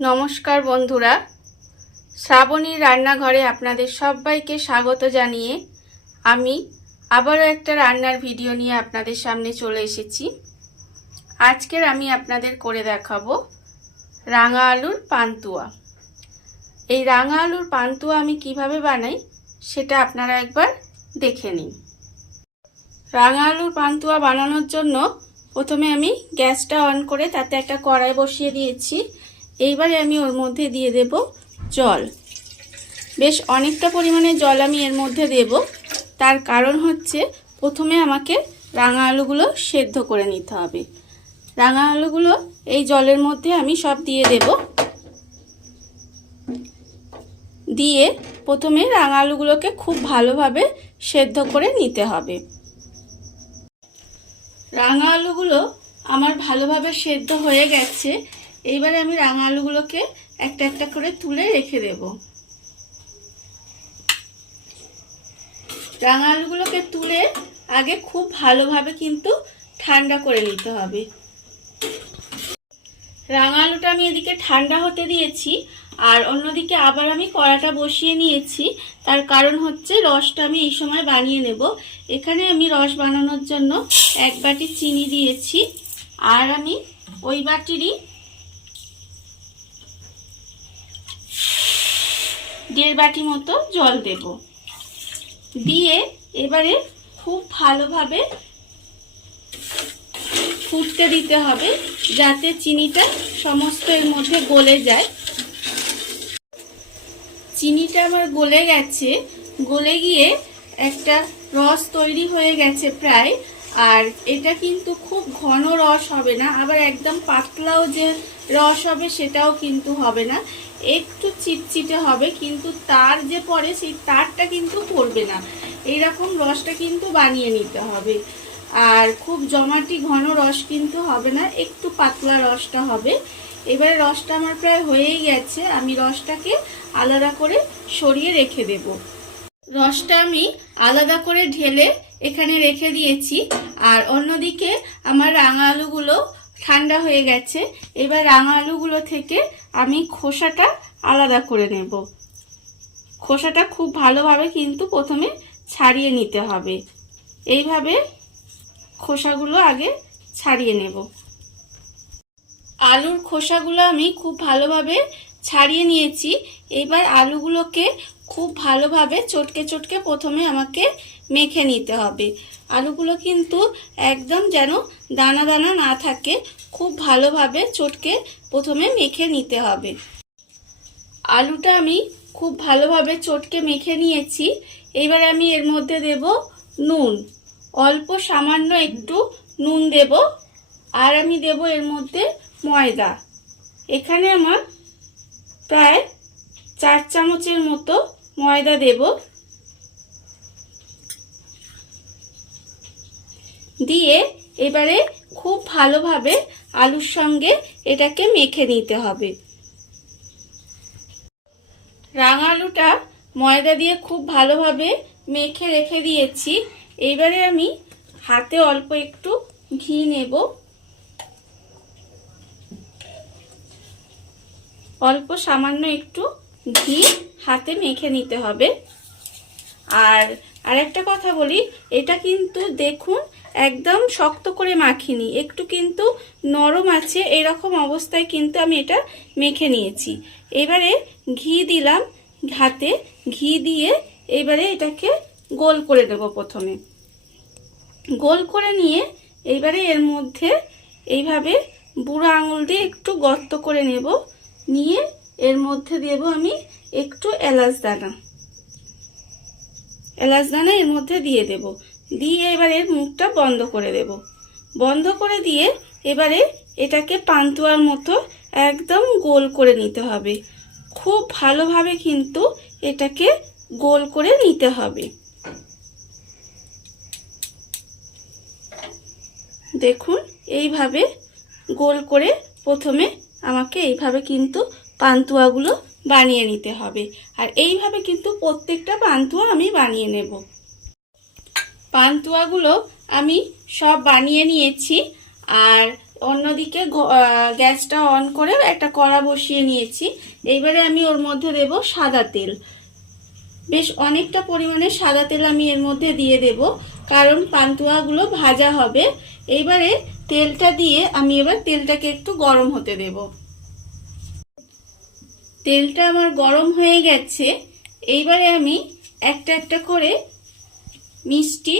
নমস্কার বন্ধুরা। শ্রাবণীর রান্নাঘরে আপনাদের সবাইকে স্বাগত জানিয়ে আমি আবারও একটা রান্নার ভিডিও নিয়ে আপনাদের সামনে চলে এসেছি। আজকের আমি আপনাদের করে দেখাবো রাঙা আলুর পান্তুয়া। এই রাঙা আলুর পান্তুয়া আমি কীভাবে বানাই সেটা আপনারা একবার দেখে নিন। রাঙা আলুর পান্তুয়া বানানোর জন্য প্রথমে আমি গ্যাসটা অন করে তাতে একটা কড়াই বসিয়ে দিয়েছি। এইবারে আমি ওর মধ্যে দিয়ে দেব জল। বেশ অনেকটা পরিমাণে জল আমি এর মধ্যে দেব। তার কারণ হচ্ছে প্রথমে আমাকে রাঙা আলুগুলো সেদ্ধ করে নিতে হবে। রাঙা আলুগুলো এই জলের মধ্যে আমি সব দিয়ে দেব। দিয়ে প্রথমে রাঙা আলুগুলোকে খুব ভালোভাবে সেদ্ধ করে নিতে হবে। রাঙা আলুগুলো আমার ভালোভাবে সেদ্ধ হয়ে গেছে। এইবারে আমি রাঙা আলুগুলোকে একটা একটা করে তুলে রেখে দেব। রাঙা আলুগুলোকে তুলে আগে খুব ভালোভাবে কিন্তু ঠান্ডা করে নিতে হবে। রাঙা আলুটা আমি এদিকে ঠান্ডা হতে দিয়েছি, আর অন্যদিকে আবার আমি কড়াটা বসিয়ে নিয়েছি। তার কারণ হচ্ছে রসটা আমি এই সময় বানিয়ে নেব। এখানে আমি রস বানানোর জন্য এক বাটি চিনি দিয়েছি, আর আমি ওই বাটিরই দেড় বাটি মতো জল দেব। দিয়ে এবারে খুব ভালোভাবে ফুটতে দিতে হবে যাতে চিনিটা সমস্ত এর মধ্যে গলে যায়। চিনিটা আমার গলে গেছে, গলে গিয়ে একটা রস তৈরি হয়ে গেছে প্রায়, আর এটা কিন্তু খুব ঘন রস হবে না, আবার একদম পাতলাও যে রস হবে সেটাও কিন্তু হবে না। একটু চিটচিটে হবে, কিন্তু তার যে পড়ে সেই তারটা কিন্তু পড়বে না। এইরকম রসটা কিন্তু বানিয়ে নিতে হবে। আর খুব জমাটি ঘন রস কিন্তু হবে না, একটু পাতলা রসটা হবে। এবারে রসটা আমার প্রায় হয়েই গেছে, আমি রসটাকে আলাদা করে সরিয়ে রেখে দেব। রসটা আমি আলাদা করে ঢেলে এখানে রেখে দিয়েছি। আর অন্যদিকে আমার রাঙা আলুগুলো ঠান্ডা হয়ে গেছে। এবার রাঙা আলুগুলো থেকে আমি খোসাটা আলাদা করে নেব। খোসাটা খুব ভালোভাবে কিন্তু প্রথমে ছাড়িয়ে নিতে হবে। এইভাবে খোসাগুলো আগে ছাড়িয়ে নেব। আলুর খোসাগুলো আমি খুব ভালোভাবে ছাড়িয়ে নিয়েছি। এবার আলুগুলোকে খুব ভালোভাবে চটকে চটকে প্রথমে আমাকে মেখে নিতে হবে। আলুগুলো কিন্তু একদম যেন দানা দানা না থাকে, খুব ভালোভাবে চটকে প্রথমে মেখে নিতে হবে। আলুটা আমি খুব ভালোভাবে চটকে মেখে নিয়েছি। এবার আমি এর মধ্যে দেব নুন। অল্প সামান্য একটু নুন দেব। আর আমি দেব এর মধ্যে ময়দা। এখানে আমার প্রায় চার চামচের মতো ময়দা দেব। দিয়ে এবারে খুব ভালোভাবে আলুর সঙ্গে এটাকে মেখে নিতে হবে। রাঙা আলুটা ময়দা দিয়ে খুব ভালোভাবে মেখে রেখে দিয়েছি। এইবারে আমি হাতে অল্প একটু ঘি নেব। অল্প সামান্য একটু ঘি হাতে মেখে নিতে হবে। আর আরেকটা কথা বলি, এটা কিন্তু দেখুন একদম শক্ত করে মাখিনি। একটু কিন্তু নরম আছে, এরকম অবস্থায় কিন্তু আমি এটা মেখে নিয়েছি। এবারে ঘি দিলাম হাতে, ঘি দিয়ে এবারে এটাকে গোল করে দেব প্রথমে। গোল করে নিয়ে এইবারে এর মধ্যে এইভাবে বুড়ো আঙুল দিয়ে একটু গর্ত করে নেব। নিয়ে এর মধ্যে দেব আমি একটু এলাচ দানা। এলাচ দানা এর মধ্যে দিয়ে দেব। দিয়ে এবার মুখটা বন্ধ করে দেব। বন্ধ করে দিয়ে এবারে এটাকে পান্তুয়ার মতো একদম গোল করে নিতে হবে। খুব ভালোভাবে কিন্তু এটাকে গোল করে নিতে হবে। দেখুন, এইভাবে গোল করে প্রথমে আমাকে এইভাবে কিন্তু পান্তুয়াগুলো বানিয়ে নিতে হবে। আর এইভাবে কিন্তু প্রত্যেকটা পান্তুয়া আমি বানিয়ে নেব। পান্তুয়াগুলো আমি সব বানিয়ে নিয়েছি। আর অন্যদিকে গ্যাসটা অন করে একটা কড়া বসিয়ে নিয়েছি। এইবারে আমি ওর মধ্যে দেব সাদা তেল। বেশ অনেকটা পরিমাণে সাদা তেল আমি এর মধ্যে দিয়ে দেব। কারণ পান্তুয়াগুলো ভাজা হবে। এইবারে তেলটা দিয়ে আমি এবার তেলটাকে একটু গরম হতে দেব। তেলটা আমার গরম হয়ে গেছে। এইবারে আমি একটা একটা করে মিষ্টি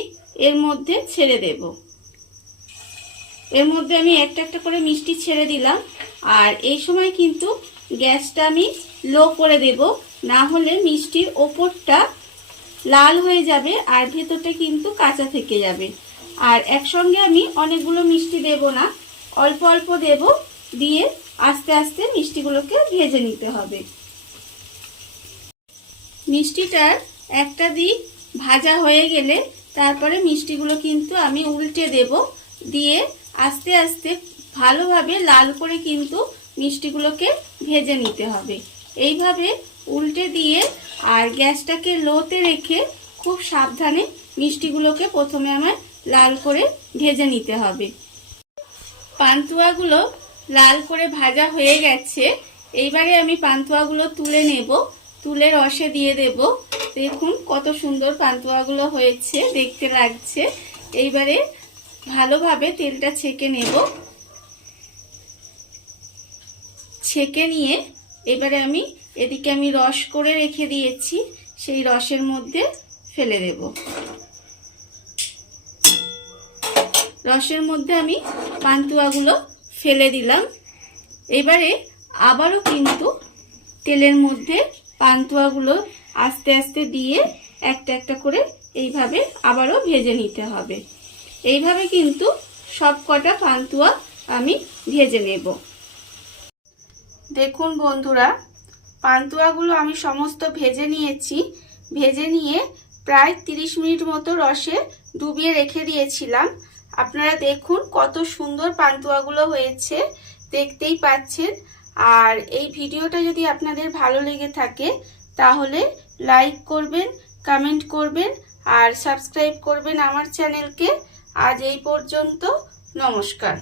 এর মধ্যে ছেড়ে দেব। এর মধ্যে আমি একটা একটা করে মিষ্টি ছেড়ে দিলাম। আর এই সময় কিন্তু গ্যাসটা আমি লো করে দেব। না হলে মিষ্টির ওপরটা লাল হয়ে যাবে আর ভেতরটা কিন্তু কাঁচা থেকে যাবে। আর একসঙ্গে আমি অনেকগুলো মিষ্টি দেব না, অল্প অল্প দেব, দিয়ে আস্তে আস্তে মিষ্টিগুলোকে ভেজে নিতে হবে। মিষ্টিটার একটা দিক ভাজা হয়ে গেলে তারপরে মিষ্টিগুলো কিন্তু আমি উল্টে দেব, দিয়ে আস্তে আস্তে ভালোভাবে লাল করে কিন্তু মিষ্টিগুলোকে ভেজে নিতে হবে। এইভাবে উল্টে দিয়ে আর গ্যাসটাকে লোতে রেখে খুব সাবধানে মিষ্টিগুলোকে প্রথমে আমার লাল করে ভেজে নিতে হবে। পান্তুয়াগুলো লাল করে ভাজা হয়ে গেছে। এইবারে আমি পান্তুয়াগুলো তুলে নেব। তুলে রসে দিয়ে দেব। দেখুন কত সুন্দর পান্তুয়াগুলো হয়েছে, দেখতে লাগছে। এইবারে ভালোভাবে তেলটা ছেঁকে নেব। ছেঁকে নিয়ে এবারে আমি এদিকে আমি রস করে রেখে দিয়েছি। সেই রসের মধ্যে ফেলে দেব। রসের মধ্যে আমি পান্তুয়াগুলো ফেলে দিলাম। এবারে আবারও কিন্তু তেলের মধ্যে পান্তুয়াগুলো আস্তে আস্তে দিয়ে একটা একটা করে এইভাবে আবারও ভেজে নিতে হবে। এইভাবে কিন্তু সব কটা পান্তুয়া আমি ভেজে নেব। দেখুন বন্ধুরা, পান্তুয়াগুলো আমি সমস্ত ভেজে নিয়েছি। ভেজে নিয়ে প্রায় 30 মিনিট মতো রসে ডুবিয়ে রেখে দিয়েছিলাম। আপনারা দেখুন কত সুন্দর পান্তুয়াগুলো হয়েছে, দেখতেই পাচ্ছেন। আর এই ভিডিওটা যদি আপনাদের ভালো লেগে থাকে, তাহলে লাইক করবেন, কমেন্ট করবেন, আর সাবস্ক্রাইব করবেন আমার চ্যানেলকে। আজ এই পর্যন্ত, নমস্কার।